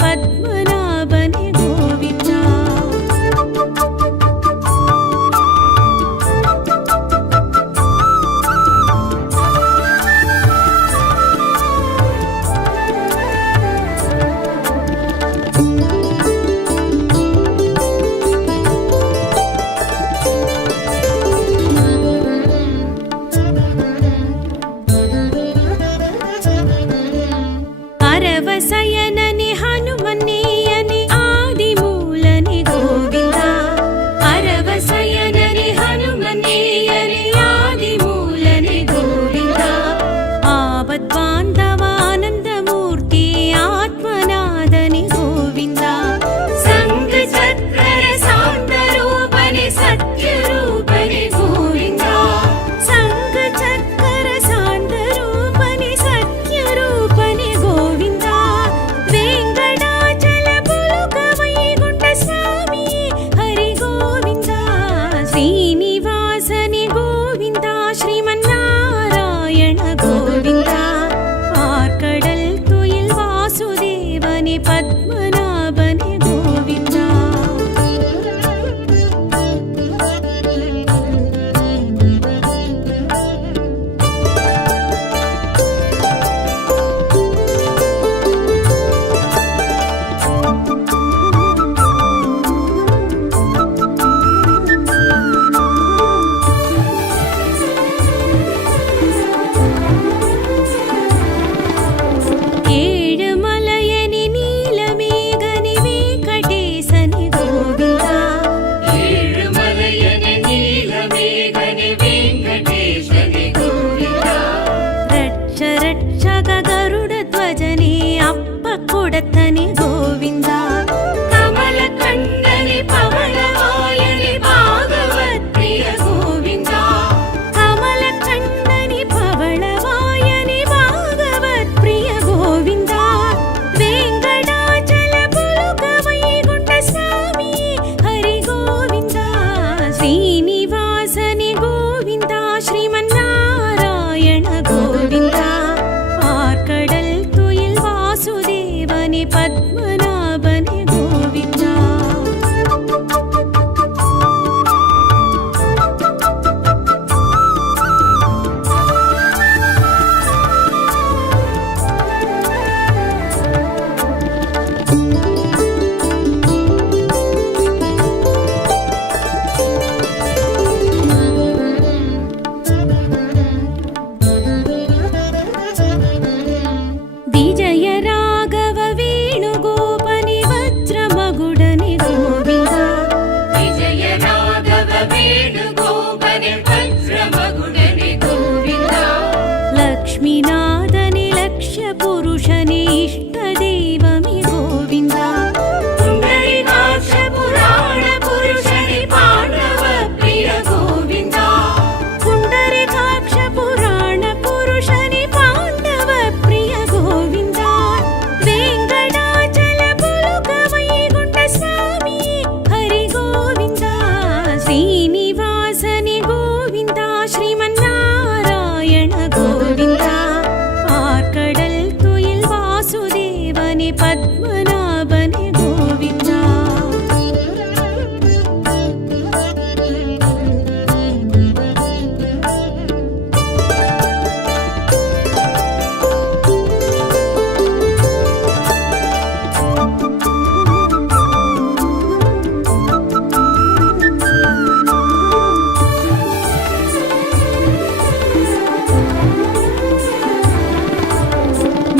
பத்மநாபனே கோவிந்தா. அரவசயனனே ஹனுமன்னேயனே ஆதிமூலனே கோவிந்தா. அரவசயனனே ஹனுமன்னேயனே ஆதிமூலனே கோவிந்தா. ஆபத்பாந்தவானந்தமூர்த்தி ஆத்மநாதனே கோவிந்தா. சங்க சக்கர சாந்தரூபனே சத்யரூபனே கோவிந்தா. சங்க சக்கர சாந்தரூபனே சத்யரூபனே கோவிந்தா. வேங்கடாச்சல புலுக வைகுண்ட ஸ்வாமி ஹரி கோவிந்தா. ஸ்ரீனிவாசனே கோவிந்தா. ஸ்ரீமன்னாராயண கோவிந்தா. ஆர்கடல் துயில் வாசுதேவனே பத்மநாபனே கோவிந்தா. ஏழுமலையனே நீலமேகனே வெங்கடேசனே கோவிந்தா. ஏழுமலையனே நீலமேகனே வெங்கடேசனே கோவிந்தா. ரட்ச ரட்சக கருடத்வஜனே அப்பக்குடத்தனே கோவிந்தா. கமலக்கண்ணனே பவளவாயனே பாகவத் பிரிய கோவிந்தா. கமலக்கண்ணனே பவளவாயனே பாகவத் பிரிய கோவிந்தா. வேங்கடாச்சல புலுக வைகுண்ட ஸ்வாமி ஹரி கோவிந்தா. ஸ்ரீனிவாசனே கோவிந்தா. ஸ்ரீமன்னாராயண கோவிந்தா. ஆர்கடல் துயில் வாசுதேவனே பத்மநாபனே கோவிந்தா. விஜய ராகவ வேணுகோபனே வஜ்ரமகுடனே கோவிந்தா. விஜய ராகவ வேணுகோபனே வஜ்ரமகுடனே கோவிந்தா. லக்ஷ்மிநாதனே லக்ஷ்ய புருஷனே இஷ்ட தெய்வமே கோவிந்தா. புண்டரீகாட்ச புராண புருஷனே பாண்டவ பிரிய கோவிந்தா. புண்டரீகாட்ச புராண புருஷனே பாண்டவ பிரிய கோவிந்தா. வேங்கடாச்சல புலுக வைகுண்ட ஸ்வாமி ஹரி கோவிந்தா. ஸ்ரீனிவாசனே கோவிந்தா. ஸ்ரீமன்னாராயண கோவிந்தா. ஆர்கடல் துயில் வாசுதேவனே பத்மநாபனே கோவிந்தா.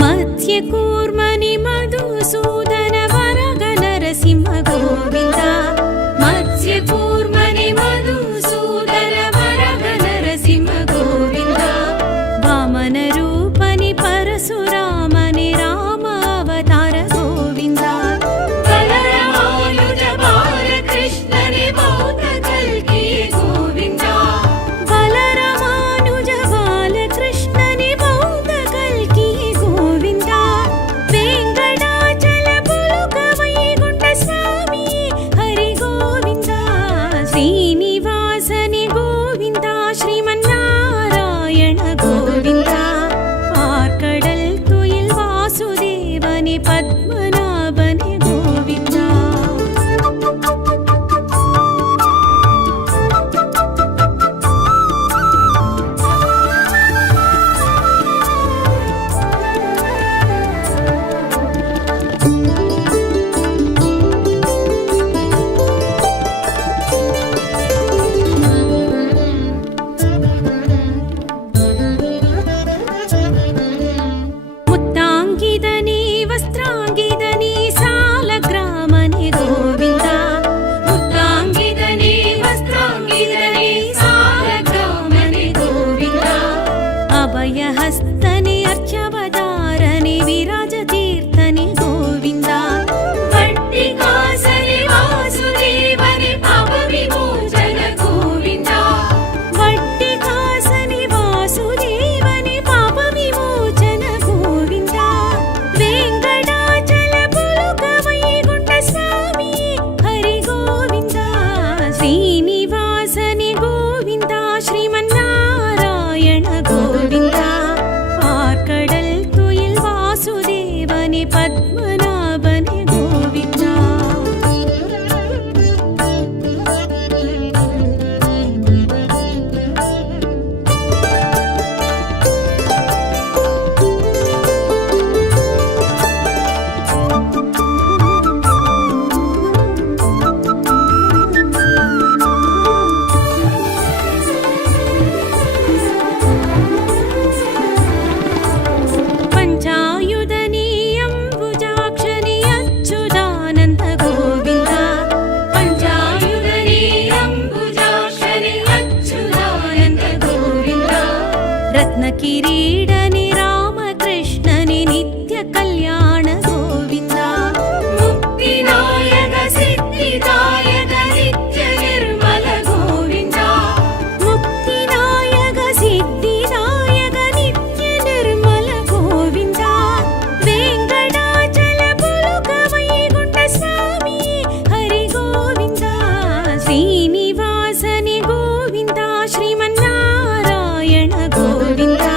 मत्स्यकूर्मणि मधुसूदन वरग नरसिंह गोविन्दा. मत्स्यकूर्मणि मधुसूदन वरग नरसिंह गोविन्दा. वामनरूपनि परशुरामनि राम अवतार गोविन्दा. बलरामानुज बालकृष्णने बौद्ध कल्की गोविन्दा. बलरामानुज बालकृष्णनि बौद्ध कल्की गोविन्दा. वेङ्कटाचल पुलुक वैकुण्ठ स्वामी हरि गोविन्दा. श्रीनिवासने गोविन्दा. श्रीमन्नारायण गोविन्दा. आर्कडल तुयल वासुदेवने पद्मनाभ பத்மநாபனே கோவிந்தா. முத்தாங்கிதனே வஸ்திராங்கிதனே சாலக்கிராமனே கோவிந்தா. முத்தாங்கிதனே வஸ்திராங்கிதனே சாலக்கிராமனே கோவிந்தா. அபயஹஸ்தனே அர்ச்சவதாரனே விராஜதீர்த்தனே கோவிந்தா. வட்டிகாசனே வாசுதேவனே பாபவிமோசன கோவிந்தா. வட்டிகாசனே வாசுதேவனே பாபவிமோசன கோவிந்தா. வேங்கடாச்சல புலுக வைகுண்ட ஸ்வாமியே ஹரி கோவிந்தா. ஸ்ரீனிவாசனே கோவிந்தா ஸ்ரீமன்னாராயண கோவிந்தா. பார்க்கடல் துயில் வாசுதேவனே பத்மநாபனே கோவிந்தா. பஞ்சாயுதனே அம்புஜாக்ஷனே அச்சுதானந்த கோவிந்தா. பஞ்சாயுதனே அம்புஜாக்ஷனே அச்சுதானந்த கோவிந்தா. ரத்னகிரீடனே ராமகிருஷ்ணனே நித்ய கல்யாண கோவிந்தா. முக்திநாயக சித்திதாயக நித்ய நிர்மல கோவிந்தா. முக்திநாயக சித்திதாயக நித்ய நிர்மல கோவிந்தா. வேங்கடாச்சல புலுக வைகுண்ட ஸ்வாமியே ஹரி கோவிந்தா. ஸ்ரீனிவாசனே கோவிந்தா ஸ்ரீமன்னாராயண கோவிந்தா.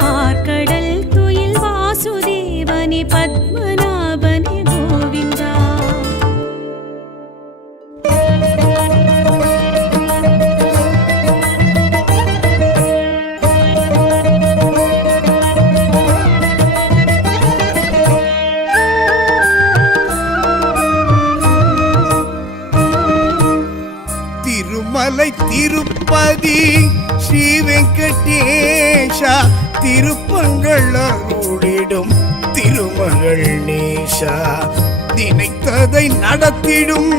பார்க்கடல் துயில் வாசுதேவனே பத்மநாபனே கோவிந்தா. திருமலை திருப்பதி ஸ்ரீ வெங்கடேஷா. திருப்பங்கள் அருளிடும் திருமகள் நேஷா. நினைத்ததை நடத்திடும்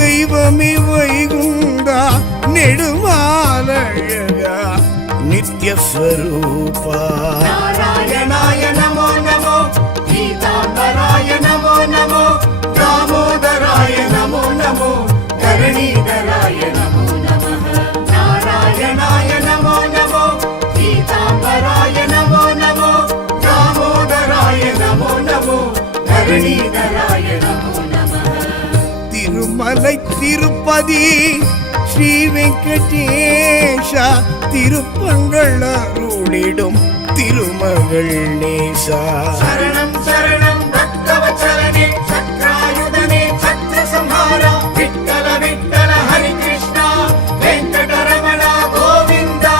தெய்வமே வைகுண்டா. நெடுமாலழகா நித்யஸ்வரூபா. நாராயணாய நமோ நமோ பீதாம்பராய நமோ நமோ தாமோதராய நமோ நமோ தரணீதராய நமோ நமः. நாராயணாய நமோ நமோ பீதாம்பராய நமோ நமோ தாமோதராய நமோ நமோ தரணீதராய நமோ நமः. திருமலை திருப்பதி ஸ்ரீ வெங்கடேஷா. திருப்பங்கள் அருளிடும் திருமகள் நேசா. சரணம் சரணம் பக்தவத்சலனே சக்ராயுதனே சத்ரசம்ஹாரா. விட்டல விட்டல ஹரி கிருஷ்ணா வெங்கடரமணா கோவிந்தா.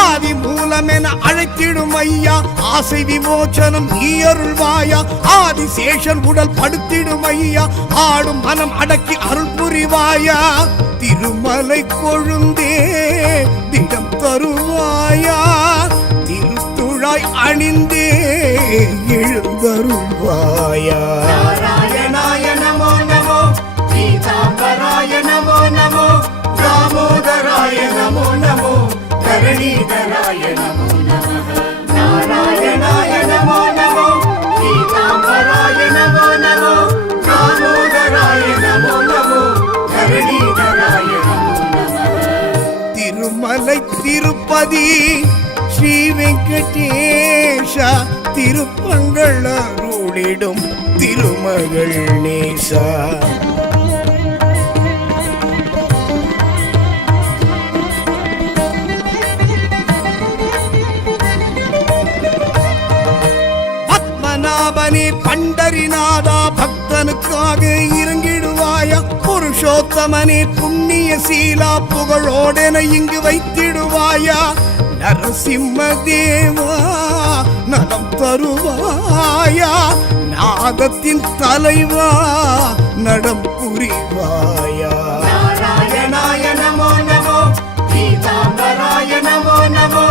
ஆதி மூலமென அழைத்திடும் ஐயா. ஆசை விமோச்சனம் நீ அருள்வாயா. ஆதிசேஷன் உடல் படுத்திடும் ஐயா. ஆடும் மனம் அடக்கி அருள் புரிவாயா. திருமலை கொழுந்தே திடம் தருவாயா. திருத்துழாய் அணிந்தே எழுந்தருள்வாயா. நாராயணாய நமோ நமோ பீதாம்பராய நமோ நமோ தாமோதராய நமோ நமோ தரணீதராய நமோ நமः. நாராயணாய நமோ நமோ பீதாம்பராய நமோ நமோ தாமோதராய நமோ நமோ தரணீதராய நமோ நமः. திருமலை திருப்ப திருப்பதி ஸ்ரீ வெங்கடேஷ திருப்பங்கள் அருளிடும் திருமகள் நேசா. பத்மநாபனே பண்டரிநாதா பக்தனுக்காக இறங்கிடுவாயா. புருஷோத்தமனே புண்ணிய சீலா புகழோடென இங்கு வைத்திடுவாயா. நரசிம்ம தேவா நலம் தருவாயா. நாதத்தின் தலைவா நடம் புரிவாயா. நாராயணாய நமோ நமோ, பீதாம்பராய நமோ நமோ,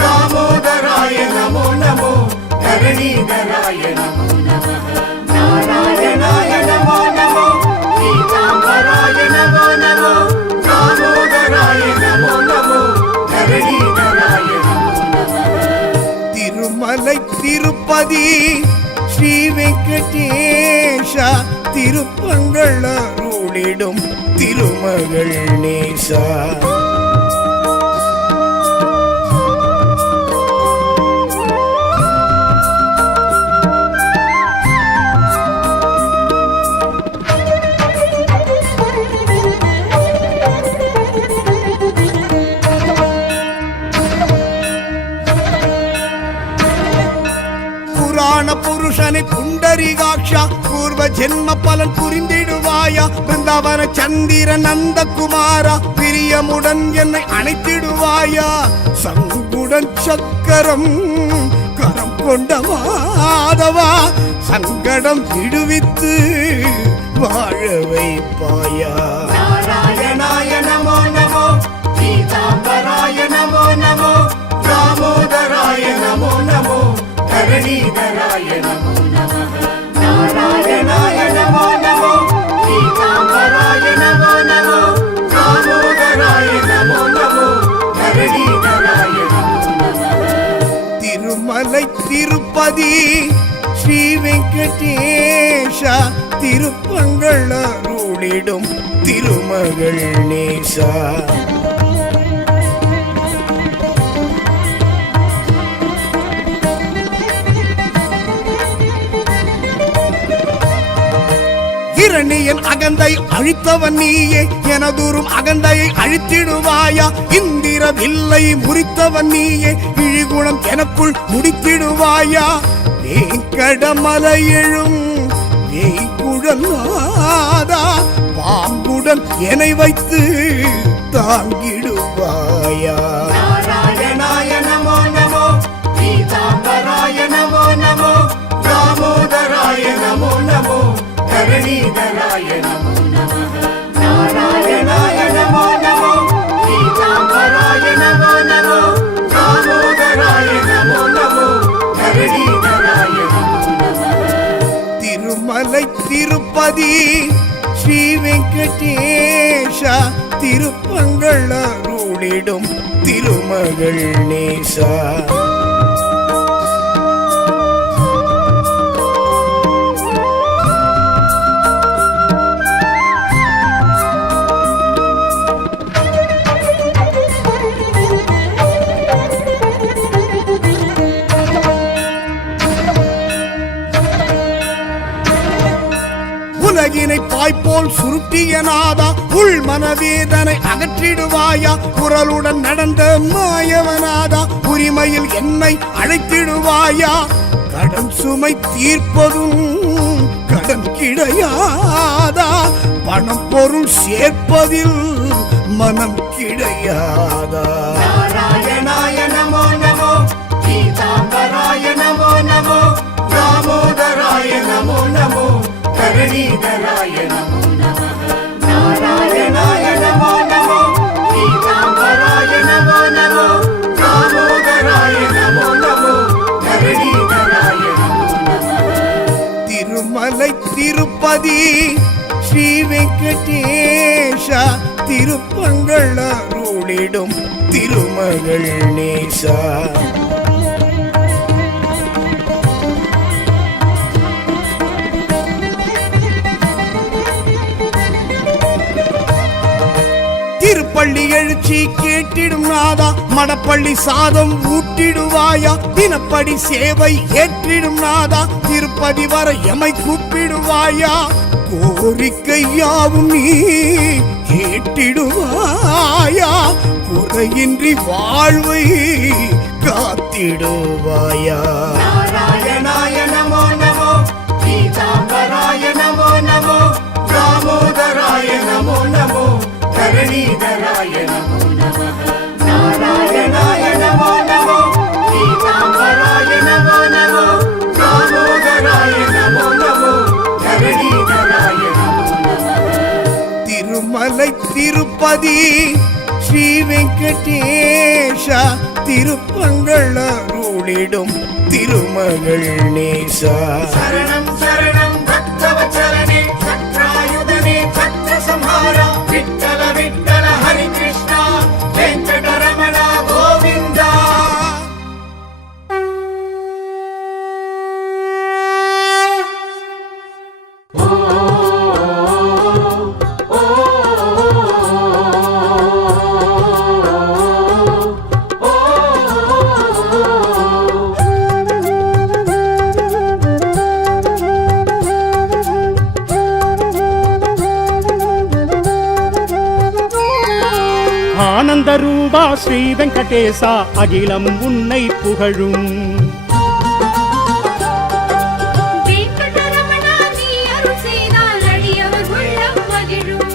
தாமோதராய நமோ நமோ, தரணீதராய நமோ நமः. நாராயணாய நமோ நமோ, பீதாம்பராய நமோ நமோ, தாமோதராய நமோ நமோ, தரணீதராய நமோ நமः. திருமலை திருப்பதி ஸ்ரீ வெங்கடேஷ திருப்பங்கள் அருளிடும் திருமகள் நேசா. புருஷனை புண்டரிகாட்சா பூர்வ ஜென்ம பலன் புரிந்திடுவாயா. பிருந்தாவன சந்திர நந்தகுமாரா பிரியமுடன் என்னை அணைத்திடுவாயா. சங்குடன் சக்கரம் கரம் கொண்ட மாதவா சங்கடம் விடுவித்து வாழ வைப்பாயா. நாராயணாய நமோ நமோ, பீதாம்பராய நமோ நமோ, தாமோதராய நமோ நமோ, தரணீதராய நமோ நமः. நாராயணாய நமோ நமோ, பீதாம்பராய நமோ நமோ, தாமோதராய நமோ நமோ, தரணீதராய நமோ நமः. திருமலை திருப்பதி ஸ்ரீ வெங்கடேஷ திருப்பங்கள் அருளிடும் திருமகள் நேசா. இரணியன் அகந்தை அழித்தவன் நீயே, எனதூரும் அகந்தையை அழித்திடுவாயா. இந்திர வில்லை முறித்தவன் நீயே, இழிகுணம் எனக்குள் முடித்திடுவாயா. வேங்கடமலை எழும் வேய்குழல் நாதா பாம்புடன் என்னை வைத்து தாங்கிடுவாயா. நாராயணாய நமோ நமோ, பீதாம்பராய நமோ நமோ, தாமோதராய நமோ நமோ, தரணீதராய நமோ நமः. நாராயணாய நமோ நமோ, பீதாம்பராய நமோ நமோ, தாமோதராய நமோ நமோ, தரணீதராய நமோ நமः. திருமலை திருப்பதி ஸ்ரீ வெங்கடேஷ திருப்பங்கள் அருளிடும் திருமகள் நேசா. உலகினை பாய்போல் சுருட்டிய நாதா உள் மனவேதனை அகற்றிடுவாயா. குரலுடன் நடந்த மாயவனாதா உரிமையில் என்னை அழைத்திடுவாயா. கடன் சுமை தீர்ப்பதும் கடன் கிடையாதா. பணம் பொருள் சேர்ப்பதில் மனம் கிடையாதா. நாராயணாய நமோ நமோ, பீதாம்பராய நமோ நமோ, தாமோதராய நமோ நமோ, தரணீதராய நமோ நமः. நாராயணாய நமோ நமோ, பீதாம்பராய நமோ நமோ, தாமோதராய நமோ நமோ, தரணீதராய நமோ நமः. திருமலை திருப்பதி ஸ்ரீ வெங்கடேஷ திருப்பங்கள் அருளிடும் திருமகள் நேசா. திருப்பள்ளி எழுச்சி கேட்டிடும் நாதா, மடப்பள்ளி சாதம் ஊட்டிடுவாயா, தினப்படி சேவை ஏற்றிடும் நாதா, திருப்பதி வர எமை கூப்பிடுவாயா, கோரிக்கை யாவும் நீ கேட்டிடுவாயா, குறையின்றி வாழ்வை காத்திடுவாயா. நாராயணாய நமோ நமோ, பீதாம்பராய நமோ நமோ, தாமோதராய நமோ நமோ, தரணீதராய நமோ நமः. நாராயணாய நமோ நமோ, பீதாம்பராய நமோ நமோ, தாமோதராய நமோ நமோ, தரணீதராய நமோ நமः. திருமலை திருப்பதி ஸ்ரீ வெங்கடேஷா, திருப்பங்கள் அருளிடும் திருமகள் நேசா. சரணம் சரணம் பக்தவச்சலனே, சத்ராயுதனே, சத்ரசம்ஹாரா, விட்டல விட்டல ஹரி கிருஷ்ணா, வெங்கடரமண கோவிந்தா. ஆனந்த ரூபா ஸ்ரீ வெங்கடேசா, அகிலம் உன்னை புகழும். வெங்கடரமணா, நீ அருள் செய்தால் அடியவர் உள்ளம் மகிழும்.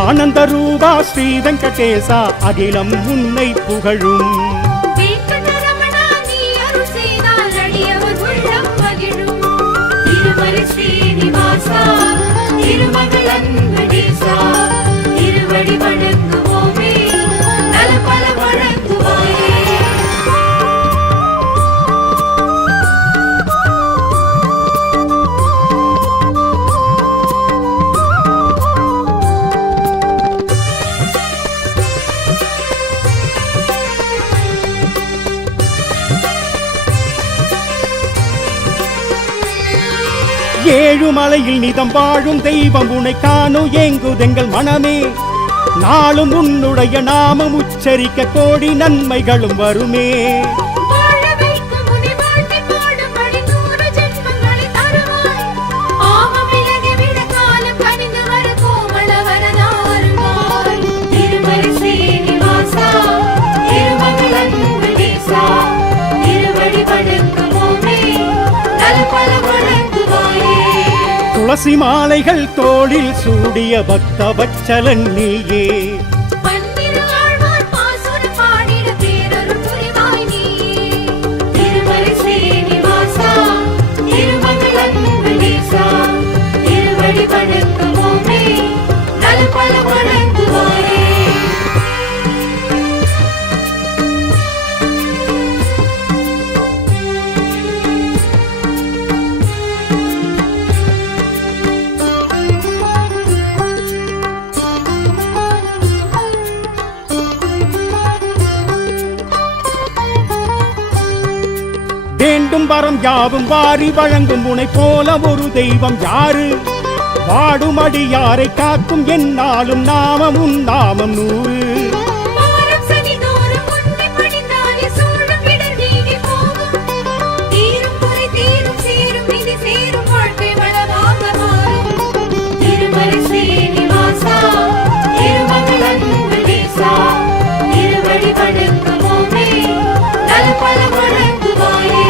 ஆனந்த ரூபா ஸ்ரீ வெங்கடேசா, அகிலம் உன்னை புகழும். வெங்கடரமணா, நீ அருள் செய்தால் அடியவர் உள்ளம் மகிழும். திருமலை ஸ்ரீனிவாசா, திருமகள் அன்புடேசா, திருவடி வணங்குவோமே, நலபல வழங்குவாயே. ஏழுமலையில் நிதம் வாழும் தெய்வம் உன்னை காணும் ஏங்குதெங்கள் மனமே, நாளும் உன்னுடைய நாமம் உச்சரிக்க கோடி நன்மைகளும் வருமே. வாழ வைக்கும் உன்னை வாழ்த்தி பாடும்படி 100 ஜென்மங்களை தருவாய். பாவம் விலகிவிட காலம் கனிந்து வர கோமள வரதா அருள்வாய். திருமலை ஸ்ரீனிவாசா, திருமகள் அன்புடேசா, திருவடி வணங்குவோமே, நலபல வழங்குவாயே. துளசி மாலைகள் தோளில் சூடிய பக்தவச்சலன் நீயே, பன்னிரு ஆழ்வார் பாசுரம் பாடிட பேரருள் புரிவாய் நீயே. திருமலை ஸ்ரீனிவாசா, திருமகள் அன்புடேசா, திருவடி வணங்குவோமே, நலபல வழங்குவாயே. வேண்டும் வரம் யாவும் வாரி வழங்கும் உனை போல ஒரு தெய்வம் யாரு, வாடும் அடியாரை காக்கும் என்னாலும் நாமம் உன் நாமம் 100. வாரம் சனிதோறும் உன்னை பணிந்தாலே சூழும் இடர் நீங்கி போகும். தீரும் குறை தீரும் சேரும் நிதி சேரும் வாழ்க்கை வளமாக மாறும். திருமலை ஸ்ரீனிவாசா, திருமகள் அன்புடேசா, திருவடி வணங்குவோமே, நலபல வழங்குவாயே.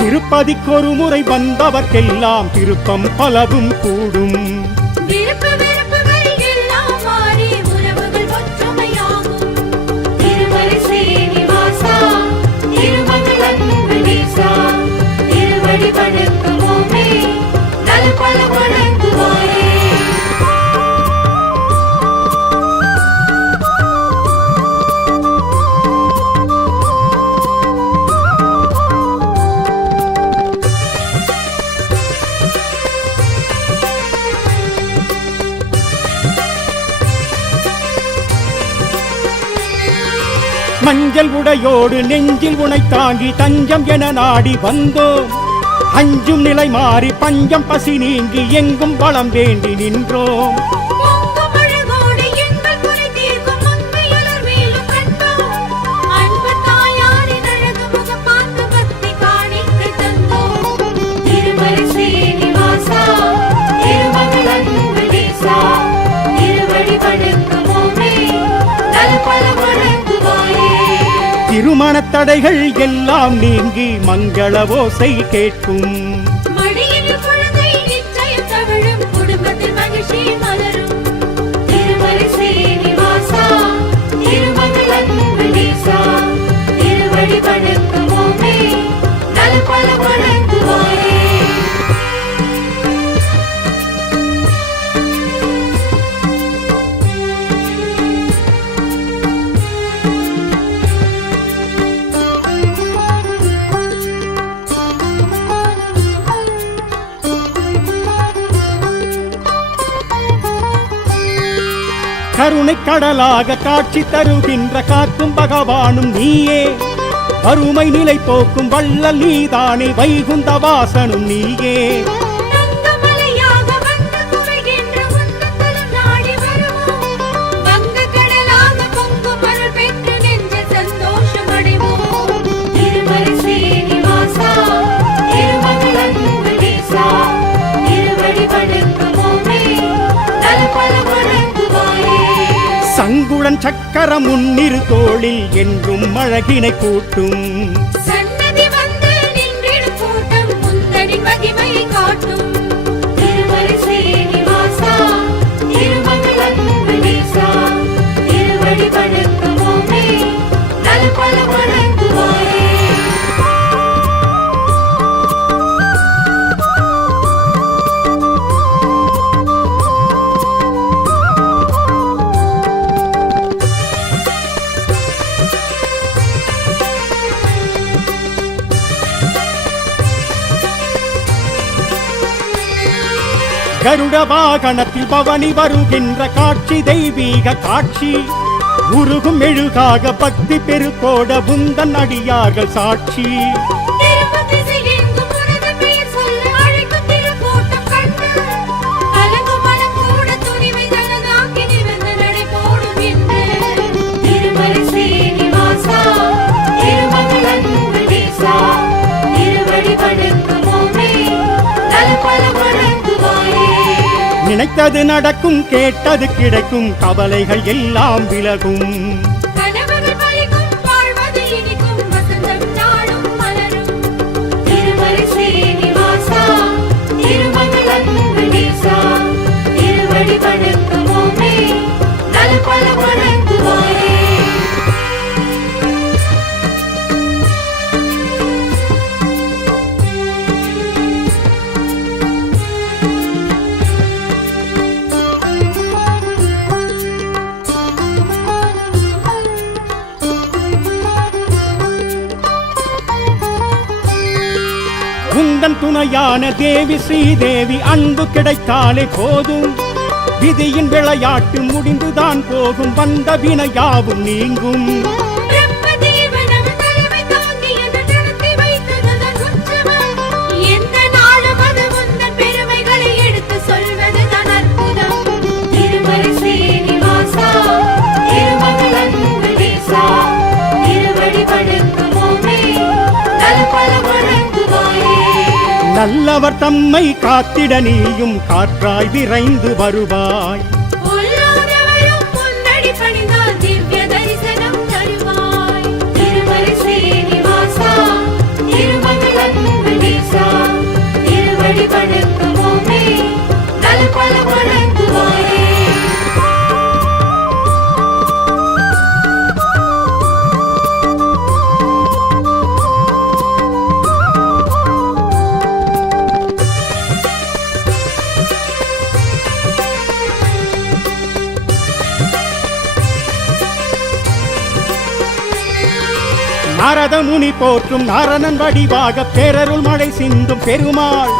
திருப்பதிக்கொரு முறை வந்தவர்க்கெல்லாம் திருப்பம் பலவும் கூடும். விருப்பு வெறுப்புகள் எல்லாம் மாறி உறவுகள் ஒற்றுமையாகும். திருமலை ஸ்ரீனிவாசா, திருமகள் அன்புடேசா, திருவடி வணங்குவோமே, நலபல வழங்குவாயே. மஞ்சள் உடையோடு நெஞ்சில் உனை தாங்கி தஞ்சம் என நாடி வந்தோம். அஞ்சும் நிலை மாறி பஞ்சம் பசி நீங்கி எங்கும் வளம் வேண்டி நின்றோம். பொங்கும் திருமணத் தடைகள் எல்லாம் நீங்கி மங்கள ஓசை கேட்கும். மடியில் குழந்தை நிச்சயம் தவழும், குடும்பத்தில் மகிழ்ச்சி மலரும். திருமலை ஸ்ரீனிவாசா, திருமகள் அன்புநேசா, திருவடி வணங்குவோமே, நல்பல வணங்குவாயே. கருணை கடலாக காட்சி தருகின்ற காக்கும் பகவானும் நீயே, வறுமை நிலை போக்கும் வள்ளல் நீதானே, வைகுந்த வாசனும் நீயே. தங்கமலையாக வந்து குறைகின்ற உன்னதலம் நாடி வருவோம், வங்கக் கடலாக பொங்கும் அருள் பெற்று நெஞ்சில் சந்தோஷம் அடைவோம். திருமலை ஸ்ரீனிவாசா, திருமகள் அன்புநேசா, திருவடி வணங்குவோமே, நல்பல வணங்குவாயே. சங்குடன் சக்கரம் முன்னிரு தோளில் என்றும் அழகினை கூட்டும். சன்னதி வந்து நின்றிடும் கூட்டம் முந்தனின் மகிமையை காட்டும். திருமலை ஸ்ரீனிவாசா, திருமகள் அன்புநேசா, திருவடி வணங்குவோமே, நல்பல வணங்குவாயே. கருட வாகனத்தில் பவனி வருகின்ற காட்சி தெய்வீக காட்சி. உருகும் மெழுகாக பக்தி பெருக்கோட உந்தன் அடியார்கள் சாட்சி. திருப்பதிசை எங்கும் உனது பெயர் சொல்ல அழைக்கும் திருக்கூட்டம் கண்டு, கலங்கும் மனம் கூட துணிவை தனதாக்கி நிமிர்ந்து நடை போடும் என்று. திருமலை ஸ்ரீனிவாசா, திருமகள் அன்புநேசா, திருவடி வணங்குவோமே, நல்பல வணங்குவாயே. நினைத்தது நடக்கும், கேட்டது கிடைக்கும், கவலைகள் எல்லாம் விலகும். கனவுகள் பலிக்கும், வாழ்வது இனிக்கும், வசந்தம் நாளும் மலரும். திருமலை ஸ்ரீனிவாசா, திருமகள் அன்புநேசா, திருவடி வணங்குவோமே, நல்பல வணங்குவாயே. உந்தன் துணையான தேவி ஸ்ரீதேவி அன்பு கிடைத்தாலே போதும். விதியின் விளையாட்டு முடிந்துதான் போகும், வந்த வினையாவும் நீங்கும். பிரம்மதேவன் அவன் தலைமை தாங்கியது நடத்தி வைத்ததுதான் உற்சவம். எந்த நாளும் அது உந்தன் பெருமைகளை எடுத்து சொல்வதுதான் அற்புதம். திருமலை ஸ்ரீனிவாசா, திருமகள் அன்புநேசா, திருவடி வணங்குவோமே, நல்பல வணங்குவாயே. நல்லவர் தம்மை காத்திட நீயும் காற்றாய் விரைந்து வருவாய். பொல்லாதவரும் முன்னடி பணிந்தால் திவ்ய தரிசனம் தருவாய். திருமலை ஸ்ரீனிவாசா, திருமகள் அன்புநேசா, திருவடி வணங்குவோமே, நல்பல வணங்குவாயே. நாரத முனி போற்றும் நாரணன் வடிவாக பேரருள் மழை சிந்தும் பெருமாள்.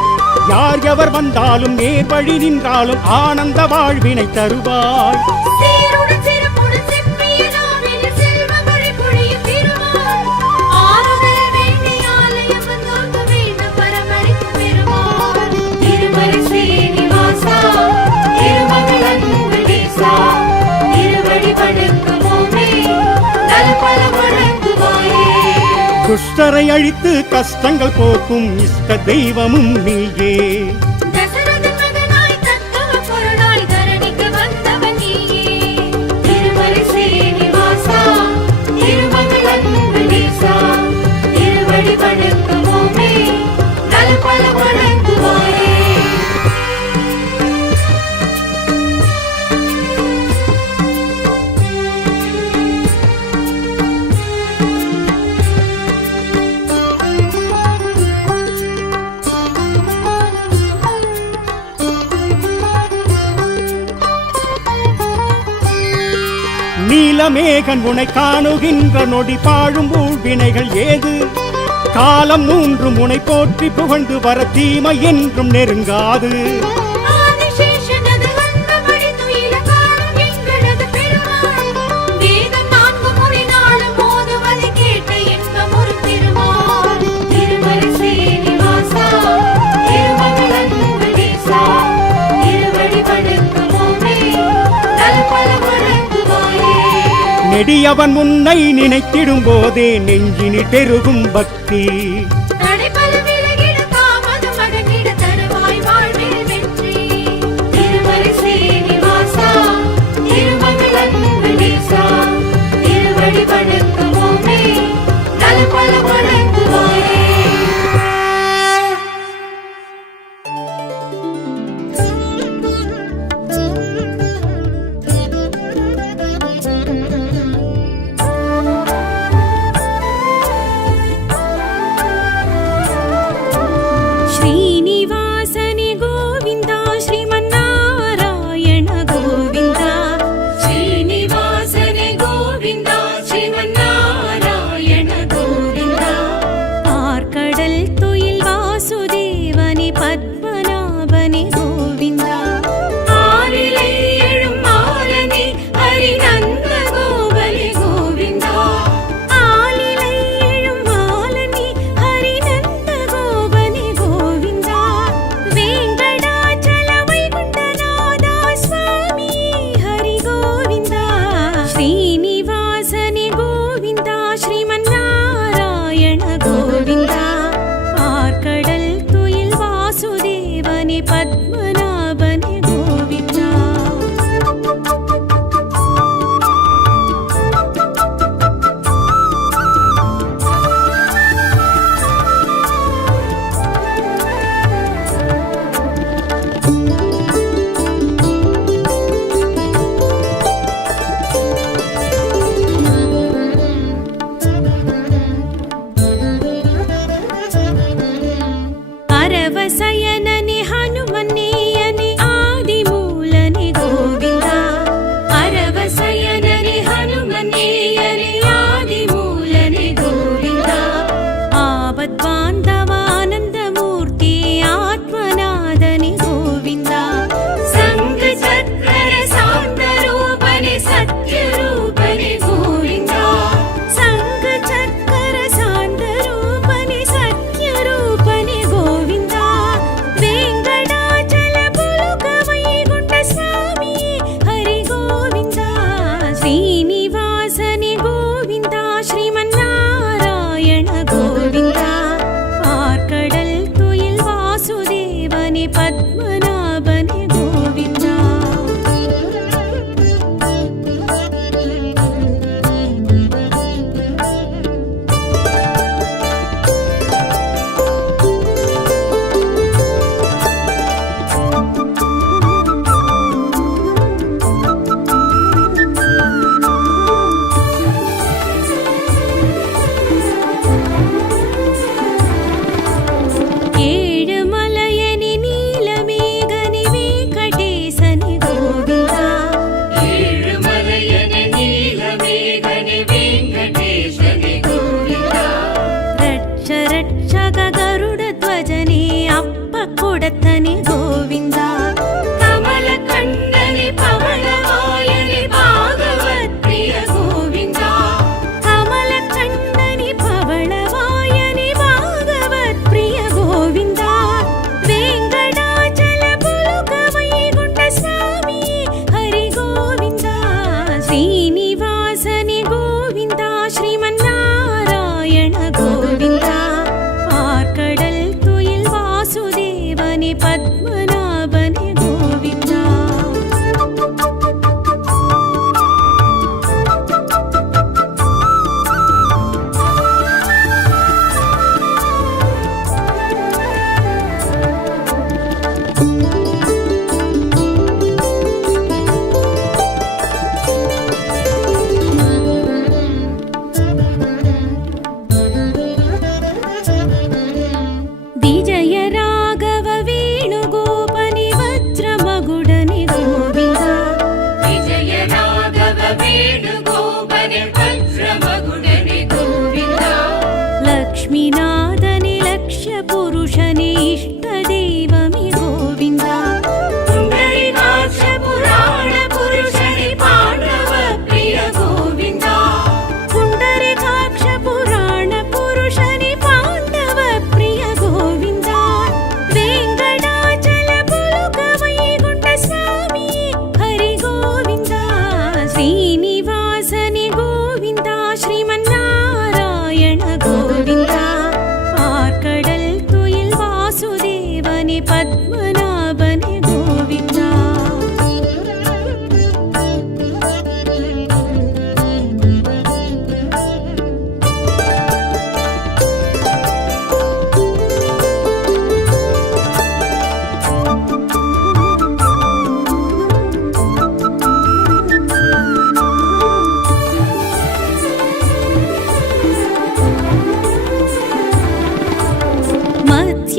யார் எவர் வந்தாலும் நேர் வழி நின்றாலும் ஆனந்த வாழ்வினை தருவாய். சீருடன் சிறப்புடன் செம்மைய நாவினில் செல்வ மழை பொழியும் திருமால். ஆறுதல் வேண்டி ஆலயம் வந்தோர்க்கு வேண்டும் பரமளிக்கும் பெருமாள். திருமலை ஸ்ரீனிவாசா, திருமகள் அன்புநேசா, திருவடி வணங்குவோமே, நல்பல வணங்குவாயே. துஷ்டரை அழித்து கஷ்டங்கள் போக்கும் இஷ்ட தெய்வமும் நீயே. தசரதன் மகனாய் தத்துவ பொருளாய் தரணிக்கு வந்தவன் நீயே. திருமலை ஸ்ரீனிவாசா, திருமகள் அன்புநேசா, நீலமேகன் உனை காணுகின்ற நொடி பாழும் ஊழ்வினைகள் ஏது காலம் மூன்றும் உனை போற்றி புகழ்ந்து வர தீமை என்றும் நெருங்காது ஆதிசேஷனது வந்தபடி துயில காணும் எங்களது பெருமாள். வேதம் 4 முறை நாளும் ஓதுவதை கேட்ட இன்பம் ஒரு திருமால். திருமலை ஸ்ரீனிவாசா, திருமகள் அன்புதீசா, திருவடி வணங்குவோமே, நல்பல வழங்குவாயே. நெடியவன் உன்னை நினைத்திடும் போதே நெஞ்சினில் பெருகும் பக்தி தடைபல விலகிட தாமதம் அடங்கிட தருவாய் வாழ்வில் வெற்றி. திருமலை ஸ்ரீனிவாசா, திருமகள் அன்புதீசா, திருவடி வணங்குவோமே, நல்பல வழங்குவாயே.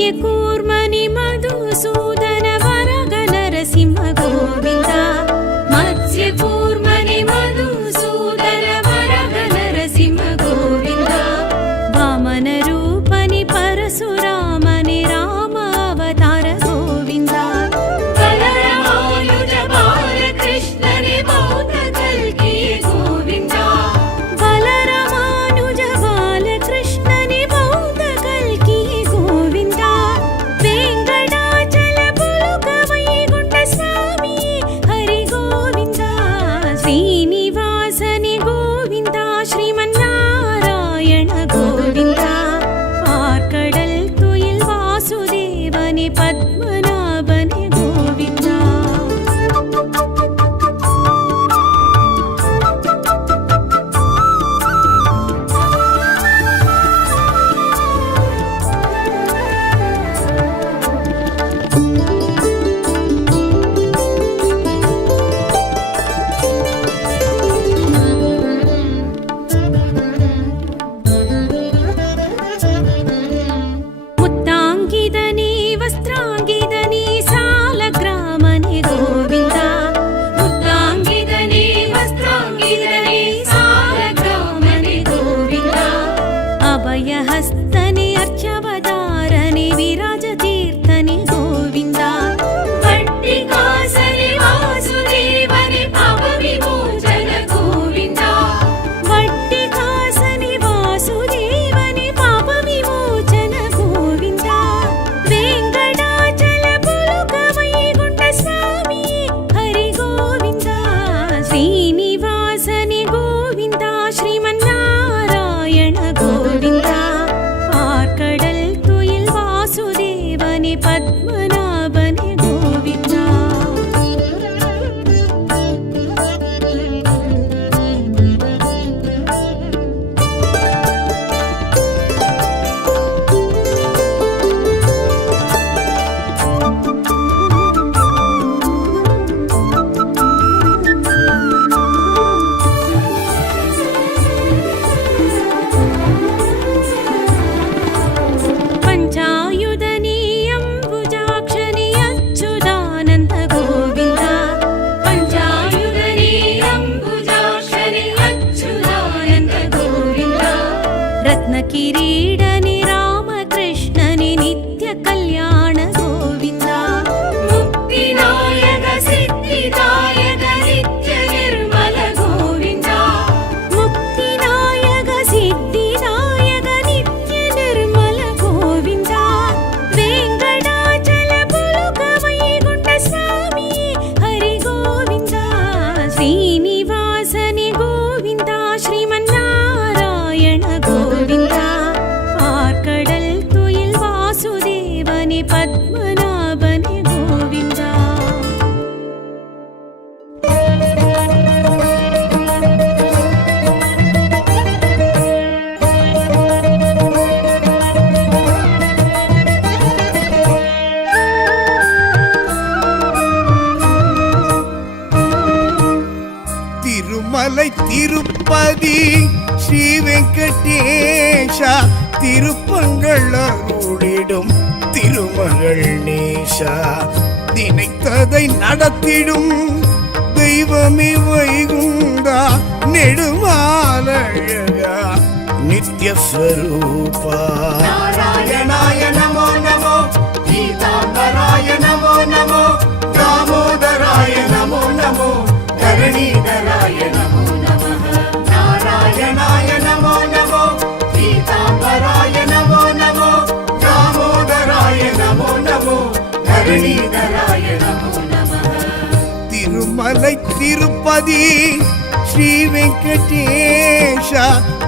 मत्स्यकूर्मनि मधुसूदन वरग नरसिंह गोविन्द मत्स्यकूर्मनि मधुसूदन वरग नरसिंह गोविन्द वामनरूपनि परशुरामनि राम अवतार गोविन्द बलरामानुज बालकृष्णनि बौद्ध कल्की गोविन्द बलरामानुज बालकृष्णनि बौद्ध कल्की गोविन्द वेङ्कटाचल पुलुक वैकुण्ठ स्वामी हरि गोविन्द श्रीनिवासनि गोविन्द श्रीमन्नारायण गोविन्द आर्कडल् तुयिल् वासुदेवनि पद्मनाभनि गोविन्द मुत्ताङ्गिदनि वस्त्राङ्गिदनि सालग्रामनि गोविन्द मुत्ताङ्गिदनि वस्त्राङ्गिदनि सालग्रामनि गोविन्द अभयहस्तनि अर्चवदारनि विराजतीर्थनि गोविन्द भट्टिकासनि वासुदेवनि पापविमोचन गोविन्द भट्टिकासनि वासुदेवनि पापविमोचन गोविन्द वेङ्कटाचल पुलुक वैकुण्ठ स्वामी हरि गोविन्द श्रीनिवासनि गोविन्द श्रीमन्नारायण गोविन्द आर्कडल् तुयिल् वासुदेवनि पद्मनाभनि गोविन्द पञ्चायुधनि अम्बुजाक्षनि अच्युतानन्द गोविन्द पञ्चायुधनि अम्बुजाक्षनि अच्युतानन्द गोविन्द रत्नकिरीडनि रामकृष्णनि नित्यकल्याण गोविन्द मुक्तिनायक सिद्धिदायक नित्यनिर्मल गोविन्द मुक्तिनायक सिद्धिदायक नित्यनिर्मल गोविन्द वेङ्कटाचल पुलुक वैकुण्ठ स्वामी हरि गोविन्द श्रीनिवासनि गोविन्द श्रीमन्नारायण गोविन्द आर्कडल् तुयिल् वासुदेवनि पद्मनाभनि गोविन्द திருமலை திருப்பதி ஸ்ரீ வெங்கடேஷ திருப்பங்கள் அருளிடும் திருமகள் நேஷா நினைத்ததை நடத்திடும் தெய்வமே வைகுண்டா நெடுமாலழகா நித்யஸ்வரூபா नारायणाय नमो नमो गीताम्बराय नमो नमो दामोदराय नमो नमो धरणीधराय नमो नमः नारायणाय नमो नमो गीताम्बराय नमो नमो दामोदराय नमो नमो धरणीधराय नमो नमः திருமலை திருப்பதி ஸ்ரீ வெங்கடேஷ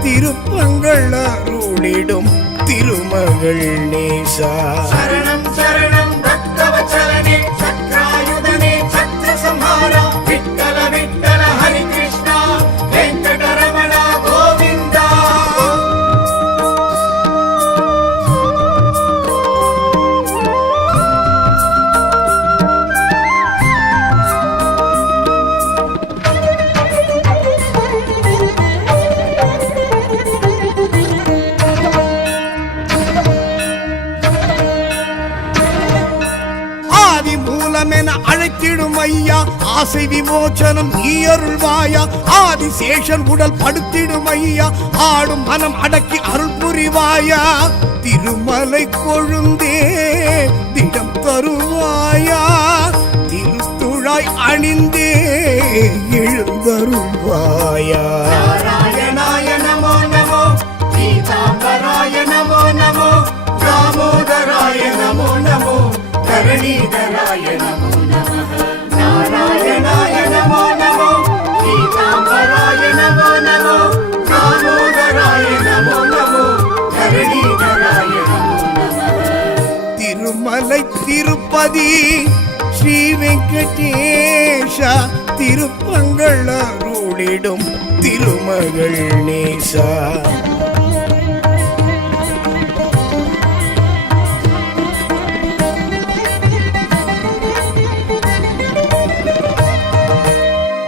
திருப்பங்கள் அருளிடும் திருமகள் நேசா शरणं शरणं भक्तवत्सलने चक्रायुधने छत्रसंहारा विठ्ठल विठ्ठल हरि कृष्णा वेङ्कटरमण गोविन्द ஐயா ஆசை விமோச்சனம் நீ அருள்வாயா ஆதிசேஷன் உடல் படுத்திடும் ஐயா ஆடும் மனம் அடக்கி அருள் புரிவாயா திருமலை கொழுந்தே திடம் தருவாயா திருத்துழாய் அணிந்தே எழுந்தருள்வாயா நாராயணாய நமோ நமோ பீதாம்பராய நமோ நமோ தாமோதராய நமோ நமோ தரணீதராய நமோ நமः நாராயணாய நமோ நமோ பீதாம்பராய நமோ நமோ தாமோதராய நமோ நமோ தரணீதராய நமோ நமः திருமலை திருப்பதி ஸ்ரீ வெங்கடேஷா திருப்பங்கள் அருளிடும் திருமகள் நேசா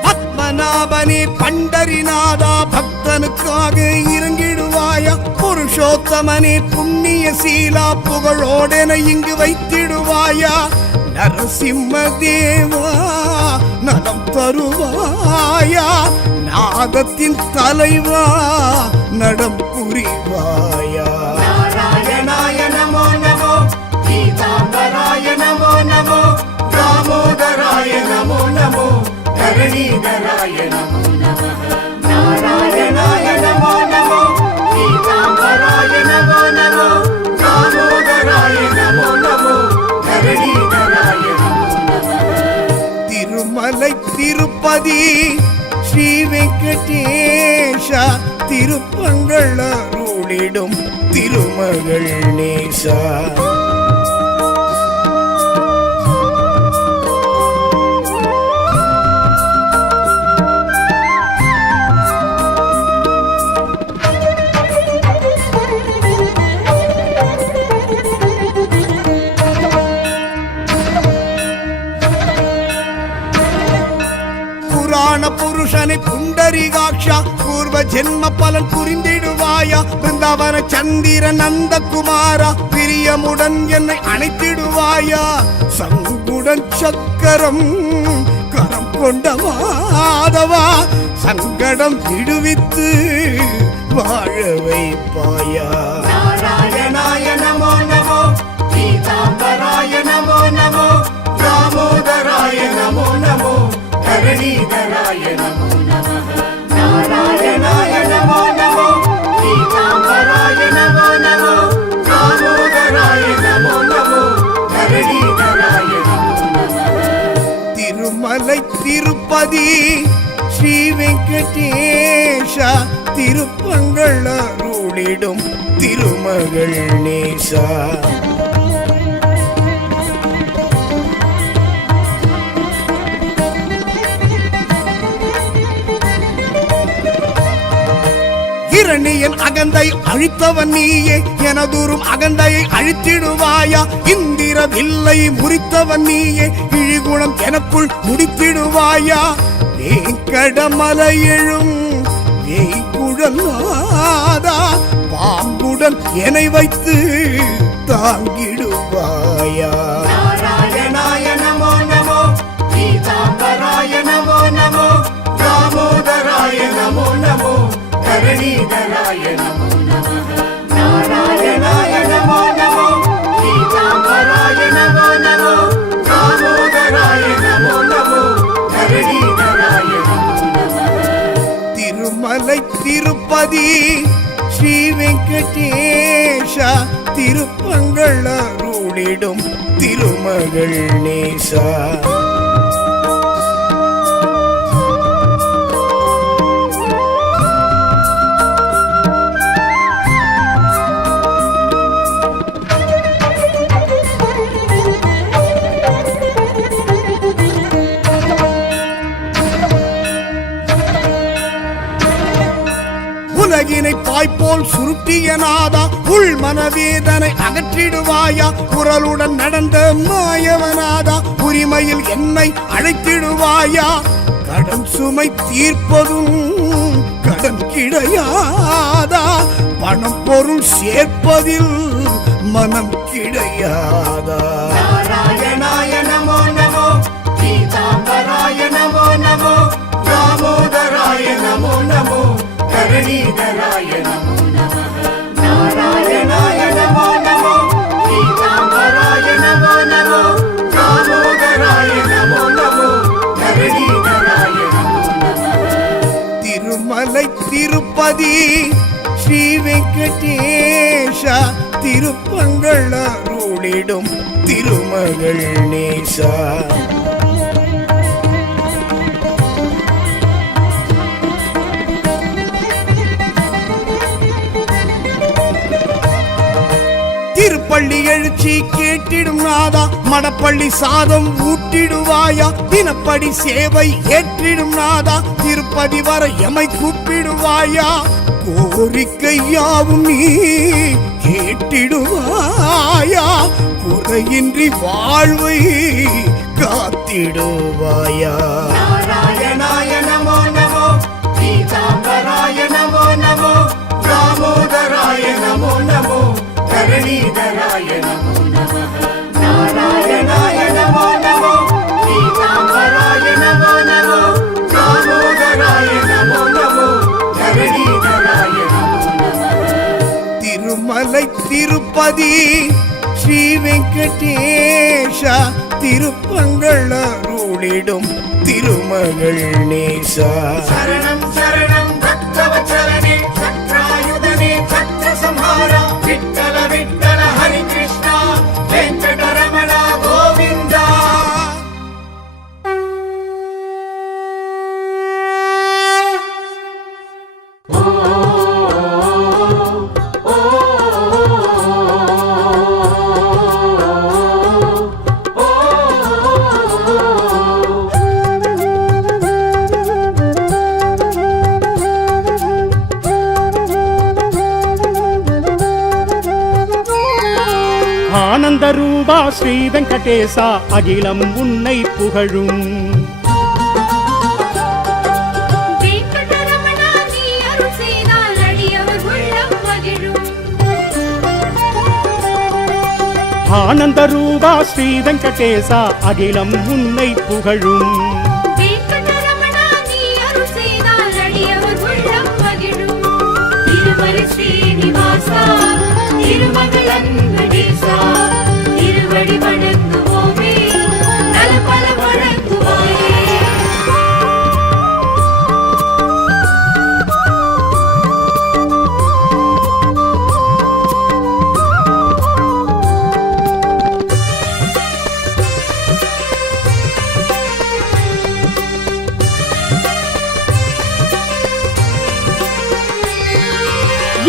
பத்மநாபனே பண்டரிநாதா பக்தனுக்காக இறங்கிடுவாயா புருஷோத்தமனே புண்ணிய சீலா புகழோடென இங்கு வைத்திடுவாயா நரசிம்ம தேவா நலம் தருவாயா நாகத்தின் தலைவா நடம் புரிவாயா நாராயணாய நமோ நமோ பீதாம்பராய நமோ நமோ தாமோதராய நமோ நமோ தரணீதராய நமோ நமः நாராயணாய நமோ நமோ பீதாம்பராய நமோ நமோ தாமோதராய நமோ நமோ தரணீதராய நமோ நமः திருமலை திருப்பதி ஸ்ரீ வெங்கடேஷா திருப்பங்கள் அருளிடும் திருமகள் நேசா புருஷனை புண்டரிகாட்சா பூர்வ ஜென்ம பலன் புரிந்திடுவாயா பிருந்தாவன சந்திர நந்தகுமாரா பிரியமுடன் என்னை அணைத்திடுவாயா சங்குடன் சக்கரம் கரம் கொண்ட மாதவா சங்கடம் விடுவித்து வாழ வைப்பாயா நாராயணாய நமோ நமோ பீதாம்பராய நமோ நமோ தாமோதராய நமோ நமோ தரணீதராய நமோ நமः நாராயணாய நமோ நமோ பீதாம்பராய நமோ நமோ தாமோதராய நமோ நமோ தரணீதராய நமோ நமः திருமலை திருப்பதி ஸ்ரீ வெங்கடேஷா திருப்பங்கள் அருளிடும் திருமகள் நேசா இரணியன் அகந்தை அழித்தவன் நீயே எனதுரும் அகந்தையை அழித்திடுவாயா இந்திர வில்லை முறித்தவன் நீயே இழிகுணம் எனக்குள் முடித்திடுவாயா வேங்கடமலை எழும் வேய்குழலாதா பாம்புடன் என்னை வைத்து தாங்கிடுவாயா நாராயணாய நமோ நமோ பீதாம்பராய நமோ நமோ தாமோதராய நமோ நமோ தரணீதராய நமோ நமः நாராயணாய நமோ நமோ பீதாம்பராய நமோ நமோ தாமோதராய நமோ நமோ தரணீதராய நமோ நமः திருமலை திருப்பதி ஸ்ரீ வெங்கடேஷா திருப்பங்கள் அருளிடும் திருமகள் நேசா உலகினை பாய்போல் சுருட்டிய நாதா உள் மனவேதனை அகற்றிடுவாயா குரலுடன் நடந்த மாயவனாதா உரிமையில் என்னை அழைத்திடுவாயா கடன் சுமை தீர்ப்பதும் கடன் கிடையாதா பணம் பொருள் சேர்ப்பதில் மனம் கிடையாதா நாராயணாய நமோ நமோ பீதாம்பராய धरणीधराय नमो नमः नारायणाय नमो नमो पीताम्बराय नमो नमो दामोदराय नमो नमो धरणीधराय नमो नमः திருமலை திருப்பதி ஸ்ரீ வெங்கடேஷ திருப்பங்கள் அருளிடும் திருமகள் நேசா திருப்பள்ளி எழுச்சி கேட்டிடும் நாதா மடப்பள்ளி சாதம் ஊட்டிடுவாயா தினப்படி சேவை ஏற்றிடும் நாதா திருப்பதி வர எமை கூப்பிடுவாயா கோரிக்கையாவும் நீ கேட்டிடுவாயா குறையின்றி வாழ்வை காத்திடுவாயா नारायणाय नमो नमो पीताम्बराय नमो नमो दामोदराय नमो नमो धरणीधराय नमो नमः नारायणाय नमो नमो पीताम्बराय नमो नमो दामोदराय नमो नमो धरणीधराय नमो नमः திருமலை திருப்பதி ஸ்ரீ வெங்கடேஷ திருப்பங்கள் அருளிடும் திருமகள் நேசா शरणं शरणं भक्तवत्सलने चक्रायुधने चक्रसंहारा विठ्ठल विठ्ठल हरि कृष्णा वेङ्कटरमण गोविन्दा ஆனந்த ரூபா ஸ்ரீ வெங்கடேசா அகிலம் உன்னை புகழும் வெங்கடரமணா நீ அருள் செய்தால் அடியவர் உள்ளம் மகிழும் ஆனந்த ரூபா ஸ்ரீ வெங்கடேசா அகிலம் உன்னை புகழும் வெங்கடரமணா நீ அருள் செய்தால் அடியவர் உள்ளம் மகிழும் திருமலை ஸ்ரீனிவாசா திருமகள் அன்படேசா திருவடி வணங்குவோமே நலபல வழங்குவாயே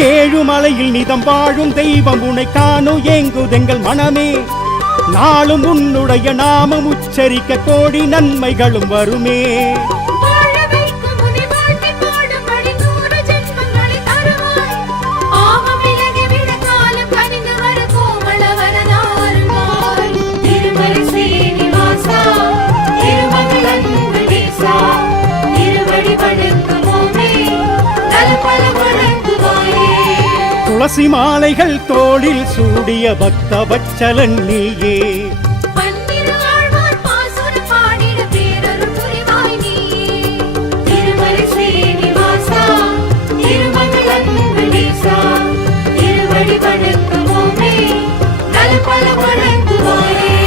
ஏழுமலையில் நிதம் வாழும் தெய்வம் உன்னை காணும் ஏங்குதெங்கள் மனமே நாளும் உன்னுடைய நாமம் உச்சரிக்க கோடி நன்மைகளும் வருமே வாழ வைக்கும் உன்னை வாழ்த்தி பாடும்படி 100 ஜென்மங்களை தருவாய் ஆகம் விலகி விட காலம் கனிந்து வர கோமள வரதாருவாய் திருமலை ஸ்ரீனிவாசா திருமகள் அன்படேசா திருவடி வணங்குவோமே நலபல வழங்குவாயே துளசி மாலைகள் தோளில் சூடிய பக்த வச்சலன் நீயே பன்னிரு ஆழ்வார் பாசுரம் பாடிட பேரருள் புரிவாய் நீயே திருமலை ஸ்ரீனிவாசா திருமகள் அன்படேசா திருவடி வணங்குவோமே நலபல வழங்குவாயே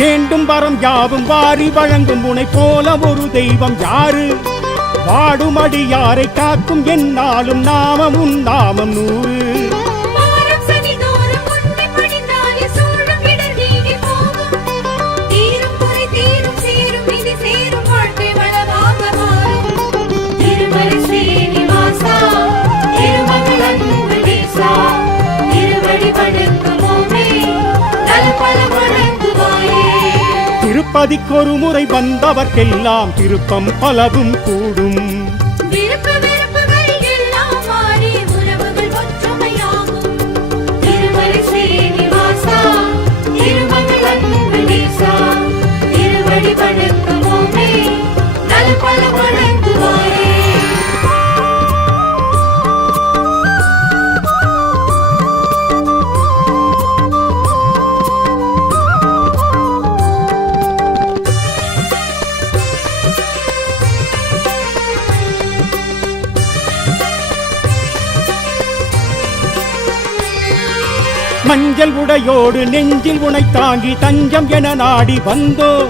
வேண்டும் வரம் யாவும் வாரி வழங்கும் உனை போல ஒரு தெய்வம் யாரு வாடும் அடியாரை காக்கும் என்னாலும் நாமம் உன் நாமம் 100 பாரம் சனி தோறும் உன்னை பணிந்தாலே சூழும் இடர் நீங்கி போகும் தீரும் குறை தீரும் சேரும் விதி சேரும் வாழ்க்கை வளமாக மாறும் திருமலை ஸ்ரீனிவாசா திருமகள் அன்படேசா திருவடி வணங்குவோமே நலபல வழங்குவாயே திருப்பதிக்கொரு முறை வந்தவர்க்கெல்லாம் திருப்பம் பலவும் கூடும் விருப்பு வெறுப்புகள் எல்லாம் மாறி உறவுகள் ஒற்றுமையாகும் திருமலை ஸ்ரீனிவாசா திருமகள் அன்படேசா திருவடி வணங்கு மஞ்சள் உடையோடு நெஞ்சில் உனை தாங்கி தஞ்சம் என நாடி வந்தோம்.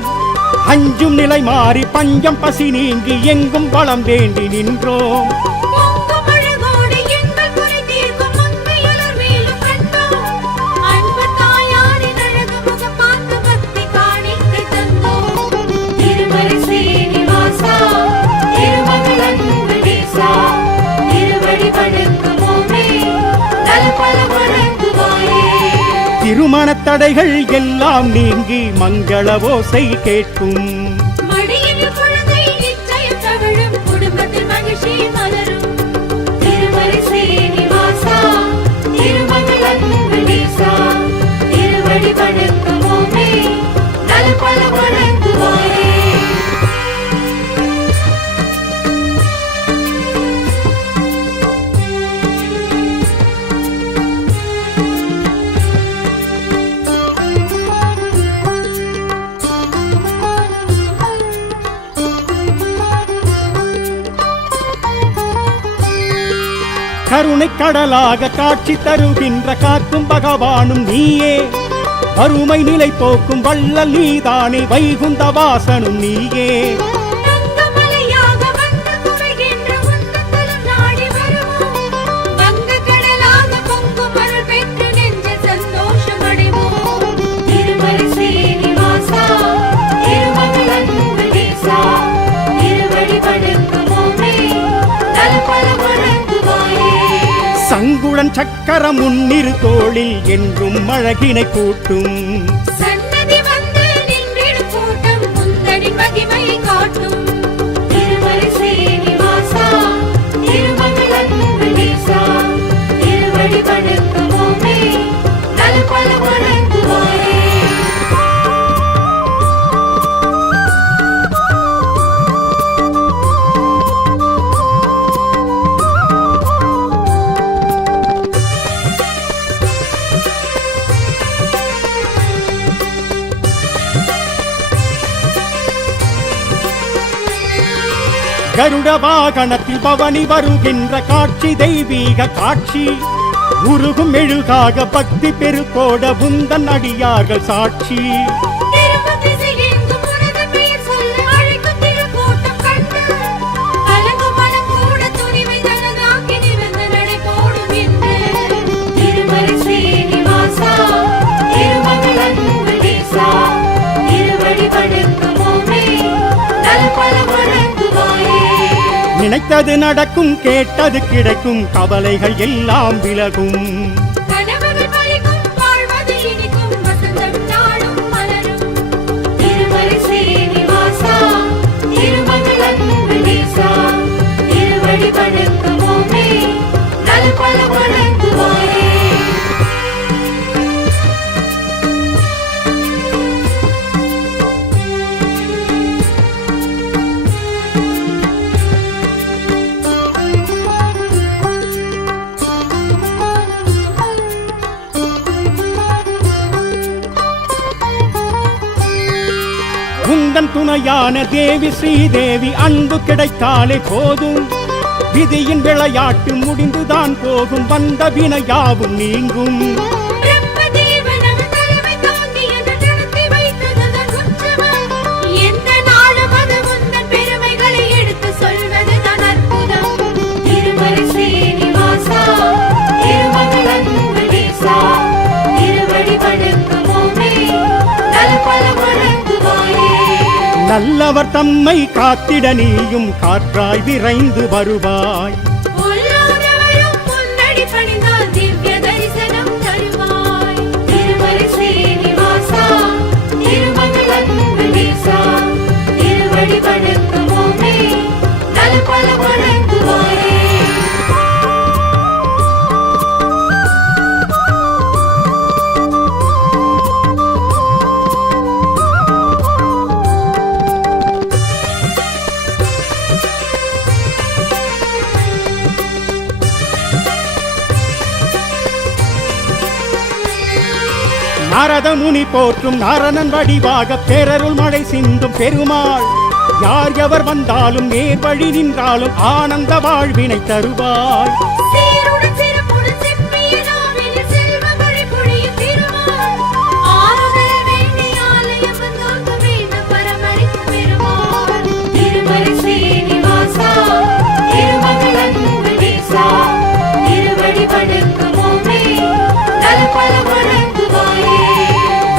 அஞ்சும் நிலை மாறி பஞ்சம் பசி நீங்கி எங்கும் வளம் வேண்டி நின்றோம். பொங்கும் அழகோடு எங்கள் குறை தீர்க்கும் மங்கையலர் வேலும் கண்டோம். அன்பு தாயாரின் அழகு முகம் பார்த்து பக்தி காணிக்கை தந்தோம். திருமலை ஸ்ரீனிவாசா, திருமகள் அன்பு நேசா, திருவடி வணங்குவோமே, நல்பல வழங்குவாயே. திருமணத் தடைகள் எல்லாம் நீங்கி மங்கள ஓசை கேட்கும். மடியில் குழந்தை நிச்சயம் தவழும், குடும்பத்தில் மகிழ்ச்சி மலரும். திருமலை ஸ்ரீனிவாசா, திருமகள் அன்பு நேசா, திருவடி வணங்குவோமே, நல்பல வழங்குவாயே. கருணை கடலாக காட்சி தருகின்ற காக்கும் பகவானும் நீயே. வறுமை நிலை போக்கும் வள்ளல் நீதானே, வைகுந்த வாசனும் நீயே. தங்கமலையாக வந்து குறைகின்ற உன்னதலம் நாடி வருவோம். வங்கக் கடலாக பொங்கும் அருள் பெற்று நெஞ்சில் சந்தோஷம் அடைவோம். திருமலை ஸ்ரீனிவாசா, திருமகள் அன்பு நேசா, திருவடி வணங்குவோமே, நல்பல வழங்குவாயே. சங்குளன் சக்கரம் முன்னிரு தோளில் என்றும் அழகினை கூட்டும். சன்னதி வந்து நின்றிடும் கூட்டம் முந்தனின் மகிமையை காட்டும். திருமலை ஸ்ரீனிவாசா, திருமகள் அன்பு நேசா, திருவடி வணங்குவோமே, நல்பல வழங்குவாயே. கருட வாகனத்தில் பவனி வருகின்ற காட்சி தெய்வீக காட்சி. உருகும் மெழுகாக பக்தி பெருக்கோட உந்தன் அடியார்கள் சாட்சி. திரும்பும் திசையெங்கும் உனது பெயர் சொல்ல அழைக்கும் திருக்கூட்டம் கண்டு, கலங்கும் மனம் கூட துணிவை தனதாக்கி நிமிர்ந்த நடை போடும் என்று. திருமலை ஸ்ரீனிவாசா, திருமகள் அன்பு நேசா, திருவடி வணங்குவோமே, நல்பல வழங்குவாயே. நினைத்தது நடக்கும், கேட்டது கிடைக்கும், கவலைகள் எல்லாம் விலகும். கனவுகள் பலிக்கும், வாழ்வது இனிக்கும், வசந்தம் நாளும் மலரும். திருமலை ஸ்ரீனிவாசா, திருமகள் அன்பு நேசா, திருவடி வணங்குவோமே, நல்பல வழங்குவாயே. உந்தன் துணையான தேவி ஸ்ரீதேவி அன்பு கிடைத்தாலே போதும். விதியின் விளையாட்டு முடிந்துதான் போகும், வந்த வினையாவும் நீங்கும். பிரம்மதேவன் அவன் தலைமை தாங்கியது நடத்தி வைத்ததுதான் உற்சவம். எந்த நாளும் அது உந்தன் பெருமைகளை எடுத்து சொல்வதுதான் அற்புதம். திருமலை ஸ்ரீனிவாசா, திருமகள் அன்பு நேசா, திருவடி வணங்குவோமே, நல்பல வழங்குவாயே. நல்லவர் தம்மை காத்திட நீயும் காற்றாய் விரைந்து வருவாய். பொல்லாதவரும் முன்னடி பணிந்தால் திவ்ய தரிசனம் தருவாய். திருமலை ஸ்ரீனிவாசா, திருமகள் அன்பு நேசா, திருவடி வணங்குவோமே, நல்பல வழங்குவாயே. நாரத முனி போற்றும் நாரணன் வடிவாக பேரருள் மழை சிந்தும் பெருமாள். யார் எவர் வந்தாலும் நேர் வழி நின்றாலும் ஆனந்த வாழ்வினை தருவாய். சீருடன் சிறப்புடன் செவ்விய நாவினில் செல்வ மழை பொழியும்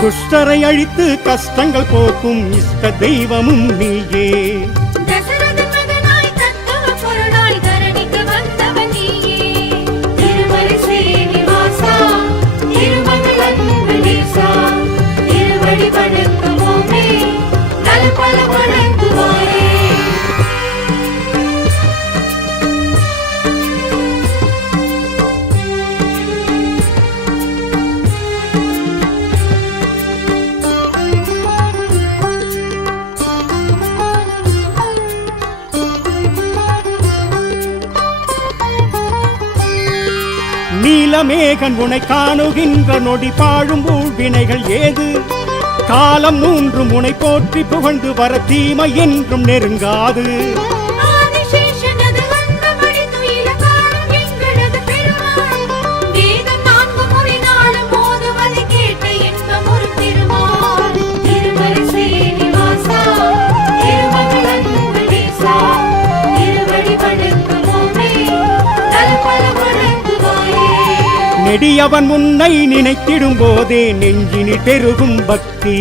துஷ்டரை அழித்து கஷ்டங்கள் போக்கும் இஷ்ட தெய்வமும் நீயே. தசரதன் மகனாய் தத்துவ பொருளாய் தரணிக்கு வந்தவன் நீயே. திருமலை ஸ்ரீனிவாசா, திருமகள் அன்புநேசா, திருவடி வணங்குவோமே, நலப்பல வணங்குவாயே. நீலமேகன் உனை காணுகின்ற நொடி பாழும் ஊழ்வினைகள் ஏது? காலம் 3 முனை போற்றி புகழ்ந்து வர தீமை என்றும் நெருங்காது. ஆதிசேஷனது வந்தபடி துயில காணும் எங்களது பெருமாள். வேதம் 4 முறை நாளும் ஓதுவதை கேட்ட இன்பம் ஒரு திருமால். திருமலை ஸ்ரீனிவாசா, திருமகள் அன்புநேசா, திருவடி வணங்குவோமே, நலப்பல வணங்குவாயே. நெடியவன் உன்னை நினைத்திடும் போதே நெஞ்சினில் பெருகும் பக்தி.